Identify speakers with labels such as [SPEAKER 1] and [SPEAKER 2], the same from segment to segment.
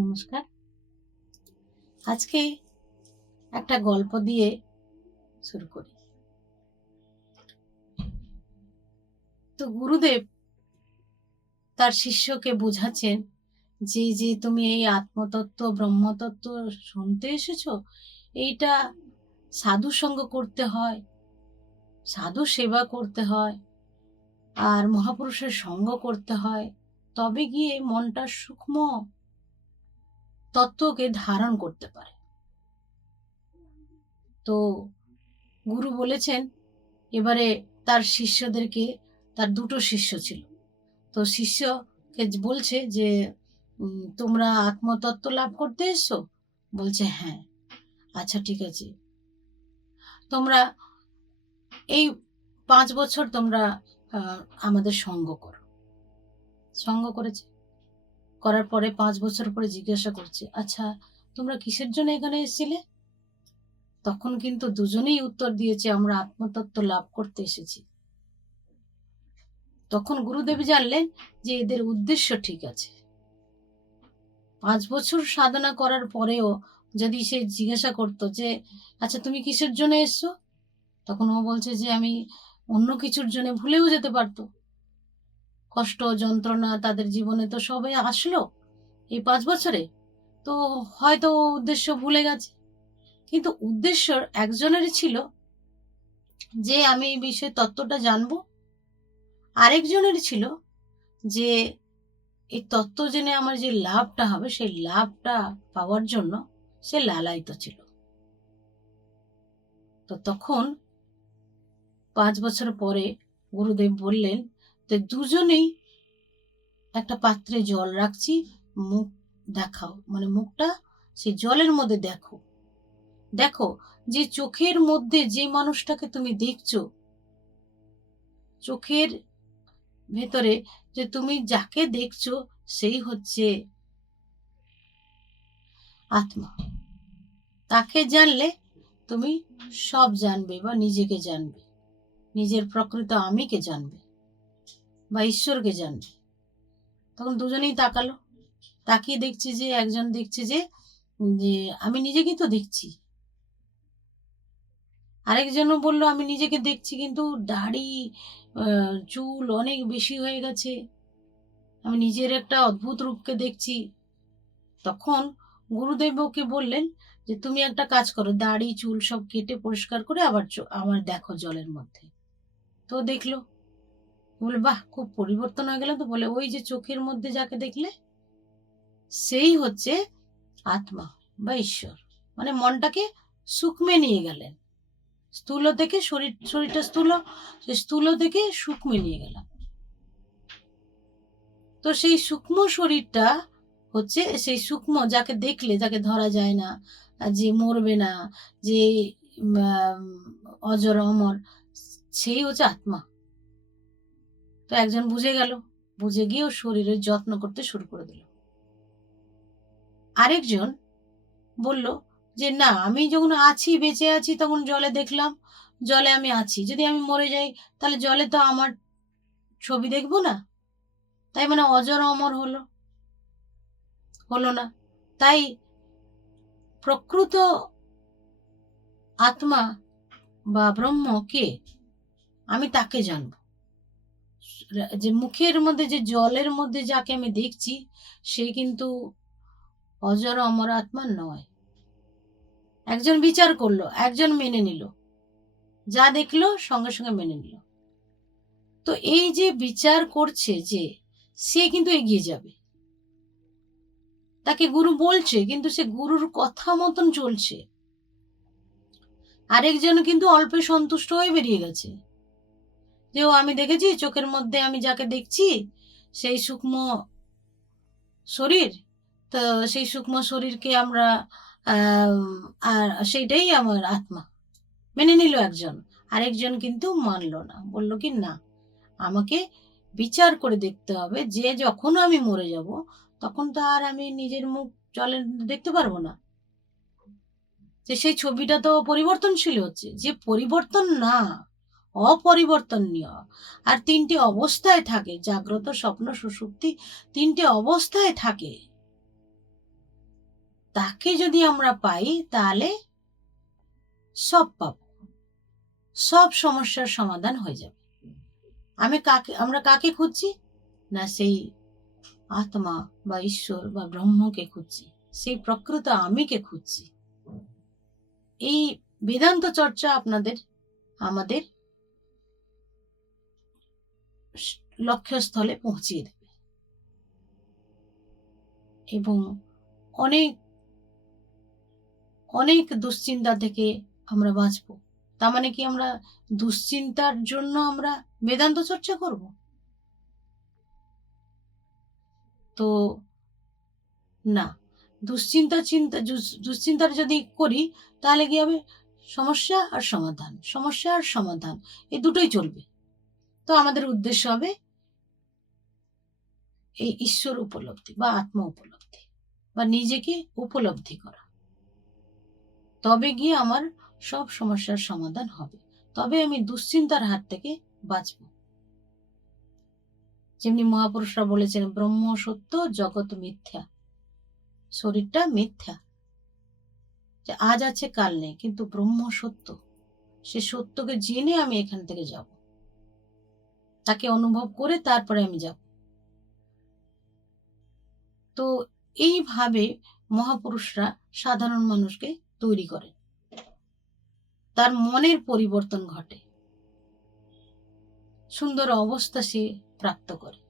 [SPEAKER 1] নমস্কার। আজকে একটা গল্প দিয়ে শুরু করি। তো গুরুদেব তার শিষ্যকে বোঝাচ্ছেন যে যে তুমি এই আত্মতত্ত্ব, ব্রহ্মতত্ত্ব শুনতে এসেছ? এইটা সাধু সঙ্গ করতে হয় সাধু সেবা করতে হয়, আর মহাপুরুষের সঙ্গ করতে হয়। তবে গিয়ে মনটা সূক্ষ্ম তত্ত্বকে ধারণ করতে পারে। তো গুরু বলেছেন, এবারে তার শিষ্যদেরকে, তার দুটো শিষ্য ছিল। তো শিষ্যকে বলছে যে তোমরা আত্মতত্ত্ব লাভ করতে এসছো? বলছে হ্যাঁ। আচ্ছা ঠিক আছে। তোমরা এই পাঁচ বছর তোমরা আমাদের সঙ্গ করো। সঙ্গ করেছে। করার পরে পাঁচ বছর পরে জিজ্ঞাসা করছে আচ্ছা তোমরা কিসের জন্য এখানে এসেছিলে? তখন কিন্তু দুজনেই উত্তর দিয়েছে, আমরা আত্মতত্ত্ব লাভ করতে এসেছি। তখন গুরুদেব জানলেন যে এদের উদ্দেশ্য ঠিক আছে। পাঁচ বছর সাধনা করার পরেও যদি সে জিজ্ঞাসা করতো যে আচ্ছা তুমি কিসের জন্য এসছো? তখন ও বলছে যে, আমি অন্য কিছুর জন্য ভুলেও যেতে পারতো। কষ্ট, যন্ত্রণা তাদের জীবনে তো সবে আসলো এই পাঁচ বছরে। তো হয়তো উদ্দেশ্য ভুলে গেছে। কিন্তু উদ্দেশ্য একজনেরই ছিল যে আমি এই বিষয়ে তত্ত্বটা জানব। আরেকজনের ছিল যে এই তত্ত্ব জেনে আমার যে লাভটা হবে, সেই লাভটা পাওয়ার জন্য সে লালায়িত ছিল। তো তখন পাঁচ বছর পরে গুরুদেব বললেন তো দুজনেই একটা পাত্রে জল রাখছি, মুখ দেখাও। মানে মুখটা সেই জলের মধ্যে দেখো। দেখো যে চোখের মধ্যে যে মানুষটাকে তুমি দেখছ, চোখের ভেতরে যে তুমি যাকে দেখছ, সেই হচ্ছে আত্মা। তাকে জানলে তুমি সব জানবে বা নিজেকে জানবে। নিজের প্রকৃত আমিকে জানবে। বা ঈশ্বরকে জানবে তখন দুজনেই তাকালো। তাকিয়ে দেখছি যে, একজন দেখছে যে যে আমি নিজেকেই তো দেখছি। আরেকজনও বলল, আমি নিজেকে দেখছি, কিন্তু দাড়ি চুল অনেক বেশি হয়ে গেছে। আমি নিজের একটা অদ্ভুত রূপকে দেখছি। তখন গুরুদেব ওকে বললেন যে, তুমি একটা কাজ করো, দাড়ি, চুল সব কেটে পরিষ্কার করে আবার আমার দেখো জলের মধ্যে। তো দেখল। বলে, বাহ, খুব পরিবর্তন হয়ে গেল তো। বলে, ওই যে চোখের মধ্যে যাকে দেখলে, সেই হচ্ছে আত্মা বা ঈশ্বর। মানে মনটাকে সূক্ষ্মে নিয়ে গেলেন। স্থূল থেকে শরীর, শরীরটা স্থূল, সে স্থূল থেকে সূক্ষ্মে নিয়ে গেলাম। তো সেই সূক্ষ্ম শরীরটা হচ্ছে সেই সূক্ষ্ম যাকে দেখলে, যাকে ধরা যায় না, যে মরবে না, যে অজর, অমর, সেই হচ্ছে আত্মা। তো একজন বুঝে গেল, বুঝে গিয়ে ও শরীরের যত্ন করতে শুরু করে দিল। আরেকজন বলল যে, না, আমি যখন আছি, বেঁচে আছি, তখন জলে দেখলাম, জলে আমি আছি। যদি আমি মরে যাই, তাহলে জলে তো আমার ছবি দেখব না? তাই মানে অজর অমর হলো। হলো না। তাই প্রকৃত আত্মা বা ব্রহ্ম কে? আমি তাকে জানব। যে মুখের মধ্যে, যে জলের মধ্যে যাকে আমি দেখছি, সে কিন্তু অজর অমর আত্মা নয়। একজন বিচার করল, একজন মেনে নিল। যা দেখল, সঙ্গে সঙ্গে মেনে নিল। তো এই যে বিচার করছে যে, সে কিন্তু এগিয়ে যাবে। তাকে গুরু বলছে, কিন্তু সে গুরুর কথা মতন চলছে। আরেকজন কিন্তু অল্পে সন্তুষ্ট হয়ে বেরিয়ে গেছে। যে ও আমি দেখেছি, চোখের মধ্যে আমি যাকে দেখছি, সেই সূক্ষ্ম শরীর। তো সেই সূক্ষ্ম শরীরকে আমরা আর সেইটাই আমার আত্মা। মেনে নিল একজন। আরেকজন কিন্তু মানলো না। বলল কি, না, আমাকে বিচার করে দেখতে হবে। যে যখন আমি মরে যাব, তখন তো আর আমি নিজের মুখ জলে দেখতে পারব না। যে সেই ছবিটা তো পরিবর্তনশীল হচ্ছে। যে পরিবর্তন না অপরিবর্তনীয়। আর তিনটি অবস্থায় থাকে, জাগ্রত স্বপ্ন সুষুপ্তি তিনটে অবস্থায় থাকে। তাকে যদি আমরা পাই, তাহলে সব পাব। সব সমস্যার সমাধান হয়ে যাবে। আমি কাকে, আমরা কাকে খুঁজছি? না, সেই আত্মা বা ঈশ্বর বা ব্রহ্মকে খুঁজছি। সেই প্রকৃত আমিকে খুঁজছি। এই বেদান্ত চর্চা আপনাদের, আমাদের লক্ষ্যস্থলে পৌঁছিয়ে দেবে। এবং অনেক অনেক দুশ্চিন্তা থেকে আমরা বাঁচবো। তার মানে কি আমরা দুশ্চিন্তার জন্য আমরা বেদান্ত চর্চা করব? তো না, দুশ্চিন্তা চিন্তা দুশ্চিন্তার যদি করি, তাহলে কি হবে? সমস্যা আর সমাধান, সমস্যা আর সমাধান, এই দুটোই চলবে। তো আমাদের উদ্দেশ্য হবে এই ঈশ্বর উপলব্ধি বা আত্ম উপলব্ধি বা নিজেকে উপলব্ধি করা। তবে গিয়ে আমার সব সমস্যার সমাধান হবে। তবে আমি দুশ্চিন্তার হাত থেকে বাঁচব। যেমনি মহাপুরুষরা বলেছেন, ব্রহ্ম সত্য, জগৎ মিথ্যা। শরীরটা মিথ্যা। যে আজ আছে, কাল নেই। কিন্তু ব্রহ্ম সত্য। সে সত্যকে জেনে আমি এখান থেকে যাব। তাকে অনুভব করে তারপরে আমি যাব। তো এইভাবে মহাপুরুষরা সাধারণ মানুষকে তৈরি করে তার মনের পরিবর্তন ঘটে। সুন্দর অবস্থা সে প্রাপ্ত করে।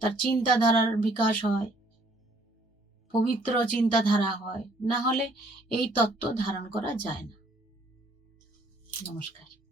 [SPEAKER 1] তার চিন্তাধারার বিকাশ হয়। পবিত্র চিন্তাধারা হয়। না হলে এই তত্ত্ব ধারণ করা যায় না। নমস্কার।